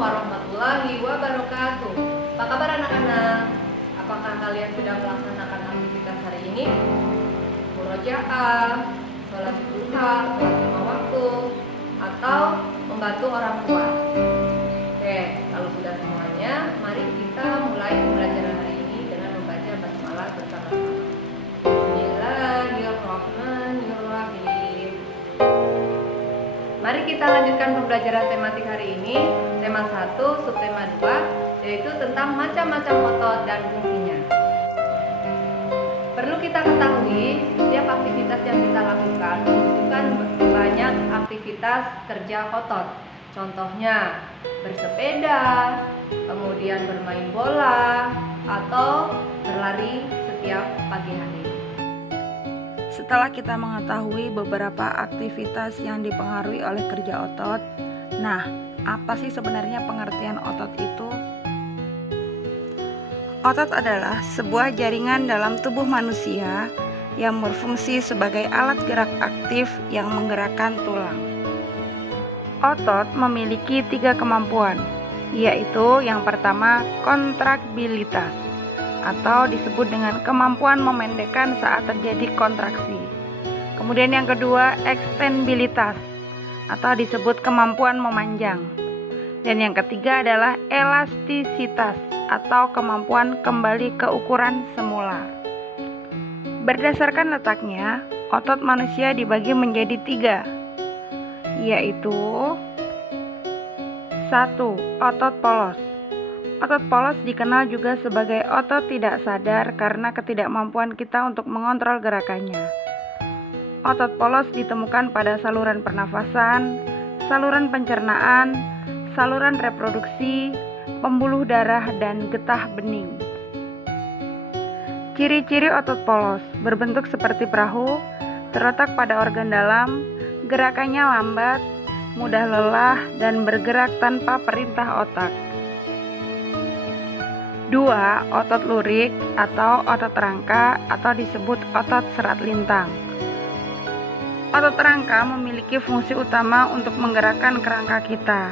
warahmatullahi wabarakatuh. Apa kabar anak-anak? Apakah kalian sudah melaksanakan aktivitas hari ini? Murojaah, sholat duha, sholat 5 waktu, atau membantu orang tua? Oke, kalau sudah semuanya, mari kita mulai pembelajaran hari ini dengan membaca basmalah bersama-sama. Bismillahirrahmanirrahim. Mari kita lanjutkan pembelajaran tematik hari ini. Tema 1, subtema 2, yaitu tentang macam-macam otot dan fungsinya. Perlu kita ketahui, setiap aktivitas yang kita lakukan membutuhkan banyak aktivitas kerja otot. Contohnya bersepeda, kemudian bermain bola, atau berlari setiap pagi hari. Setelah kita mengetahui beberapa aktivitas yang dipengaruhi oleh kerja otot, nah, apa sih sebenarnya pengertian otot itu? Otot adalah sebuah jaringan dalam tubuh manusia yang berfungsi sebagai alat gerak aktif yang menggerakkan tulang. Otot memiliki 3 kemampuan, yaitu yang pertama kontraktilitas, atau disebut dengan kemampuan memendekkan saat terjadi kontraksi. Kemudian yang kedua, ekstensibilitas, atau disebut kemampuan memanjang. Dan yang ketiga adalah elastisitas, atau kemampuan kembali ke ukuran semula. Berdasarkan letaknya, otot manusia dibagi menjadi 3, yaitu 1. Otot polos. Otot polos dikenal juga sebagai otot tidak sadar karena ketidakmampuan kita untuk mengontrol gerakannya. Otot polos ditemukan pada saluran pernafasan, saluran pencernaan, saluran reproduksi, pembuluh darah, dan getah bening. Ciri-ciri otot polos berbentuk seperti perahu, terletak pada organ dalam, gerakannya lambat, mudah lelah, dan bergerak tanpa perintah otak. 2. Otot lurik atau otot rangka atau disebut otot serat lintang. Otot rangka memiliki fungsi utama untuk menggerakkan kerangka kita.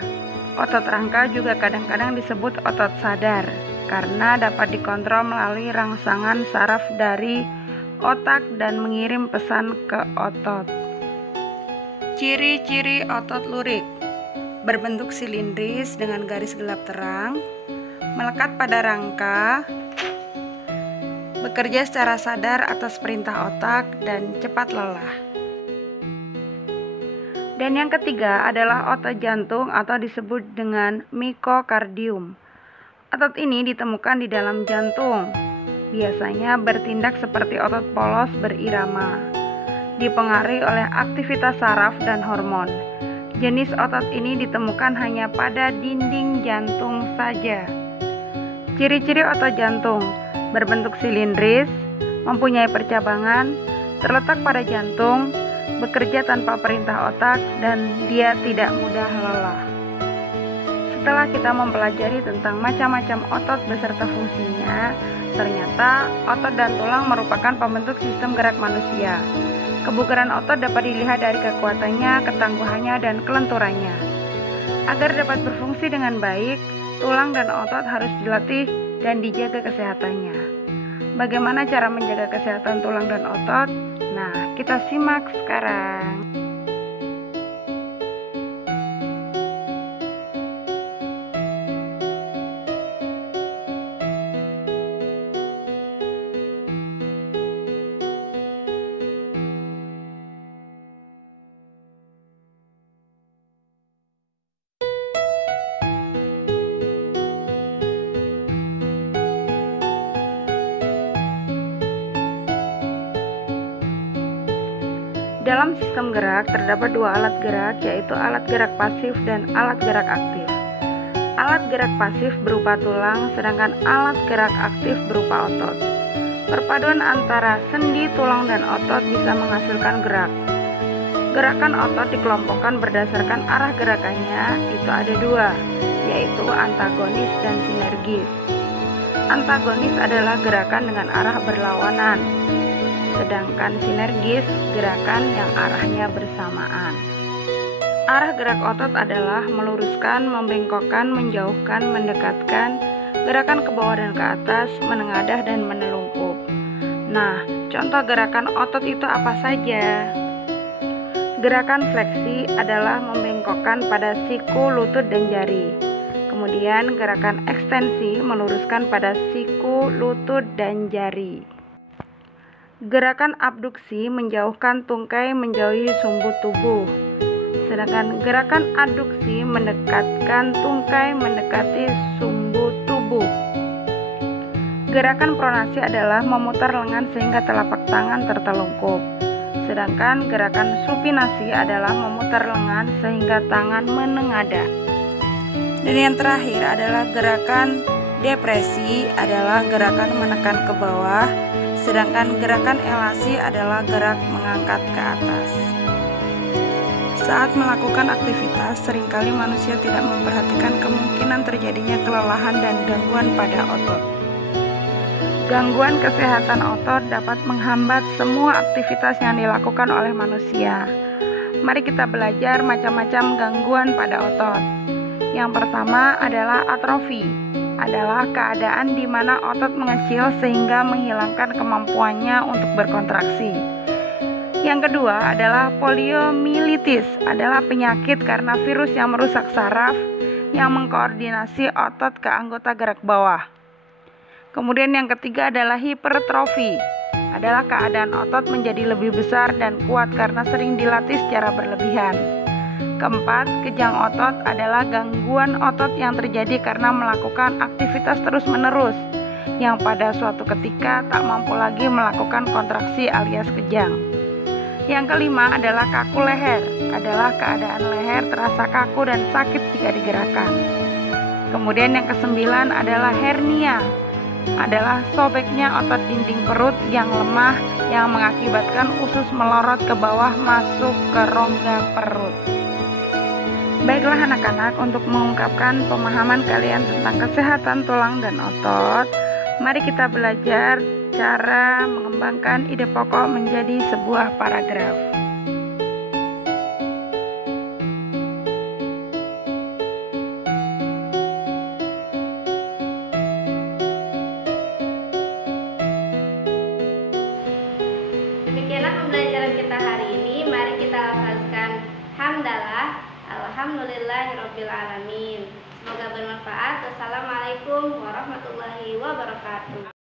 Otot rangka juga kadang-kadang disebut otot sadar karena dapat dikontrol melalui rangsangan saraf dari otak dan mengirim pesan ke otot. Ciri-ciri otot lurik: berbentuk silindris dengan garis gelap terang, melekat pada rangka, bekerja secara sadar atas perintah otak, dan cepat lelah. Dan yang ketiga adalah otot jantung atau disebut dengan miokardium. Otot ini ditemukan di dalam jantung. Biasanya bertindak seperti otot polos berirama, dipengaruhi oleh aktivitas saraf dan hormon. Jenis otot ini ditemukan hanya pada dinding jantung saja. Ciri-ciri otot jantung: berbentuk silindris, mempunyai percabangan, terletak pada jantung, bekerja tanpa perintah otak, dan dia tidak mudah lelah. Setelah kita mempelajari tentang macam-macam otot beserta fungsinya, ternyata otot dan tulang merupakan pembentuk sistem gerak manusia. Kebugaran otot dapat dilihat dari kekuatannya, ketangguhannya, dan kelenturannya. Agar dapat berfungsi dengan baik, tulang dan otot harus dilatih dan dijaga kesehatannya. Bagaimana cara menjaga kesehatan tulang dan otot? Nah, kita simak sekarang. Dalam sistem gerak terdapat 2 alat gerak, yaitu alat gerak pasif dan alat gerak aktif. Alat gerak pasif berupa tulang, sedangkan alat gerak aktif berupa otot. Perpaduan antara sendi, tulang, dan otot bisa menghasilkan gerak. Gerakan otot dikelompokkan berdasarkan arah gerakannya, itu ada 2, yaitu antagonis dan sinergis. Antagonis adalah gerakan dengan arah berlawanan, sedangkan sinergis gerakan yang arahnya bersamaan. Arah gerak otot adalah meluruskan, membengkokkan, menjauhkan, mendekatkan, gerakan ke bawah dan ke atas, menengadah dan menelungkup. Nah, contoh gerakan otot itu apa saja? Gerakan fleksi adalah membengkokkan pada siku, lutut, dan jari. Kemudian gerakan ekstensi meluruskan pada siku, lutut, dan jari. Gerakan abduksi menjauhkan tungkai menjauhi sumbu tubuh. Sedangkan gerakan aduksi mendekatkan tungkai mendekati sumbu tubuh. Gerakan pronasi adalah memutar lengan sehingga telapak tangan tertelungkup. Sedangkan gerakan supinasi adalah memutar lengan sehingga tangan menengadah. Dan yang terakhir adalah gerakan depresi adalah gerakan menekan ke bawah. Sedangkan gerakan elasi adalah gerak mengangkat ke atas. Saat melakukan aktivitas, seringkali manusia tidak memperhatikan kemungkinan terjadinya kelelahan dan gangguan pada otot. Gangguan kesehatan otot dapat menghambat semua aktivitas yang dilakukan oleh manusia. Mari kita belajar macam-macam gangguan pada otot. Yang pertama adalah atrofi, adalah keadaan di mana otot mengecil sehingga menghilangkan kemampuannya untuk berkontraksi. Yang kedua adalah poliomyelitis, adalah penyakit karena virus yang merusak saraf yang mengkoordinasi otot ke anggota gerak bawah. Kemudian yang ketiga adalah hipertrofi, adalah keadaan otot menjadi lebih besar dan kuat karena sering dilatih secara berlebihan. Keempat, kejang otot adalah gangguan otot yang terjadi karena melakukan aktivitas terus-menerus yang pada suatu ketika tak mampu lagi melakukan kontraksi alias kejang. Yang kelima adalah kaku leher, adalah keadaan leher terasa kaku dan sakit jika digerakkan. Kemudian yang kesembilan adalah hernia, adalah sobeknya otot dinding perut yang lemah yang mengakibatkan usus melorot ke bawah masuk ke rongga perut. Baiklah anak-anak, untuk mengungkapkan pemahaman kalian tentang kesehatan tulang dan otot, mari kita belajar cara mengembangkan ide pokok menjadi sebuah paragraf. Demikianlah pembelajaran kita hari ini. Mari kita lafazkan hamdalah, alhamdulillahirabbil alamin. Semoga bermanfaat. Wassalamualaikum warahmatullahi wabarakatuh.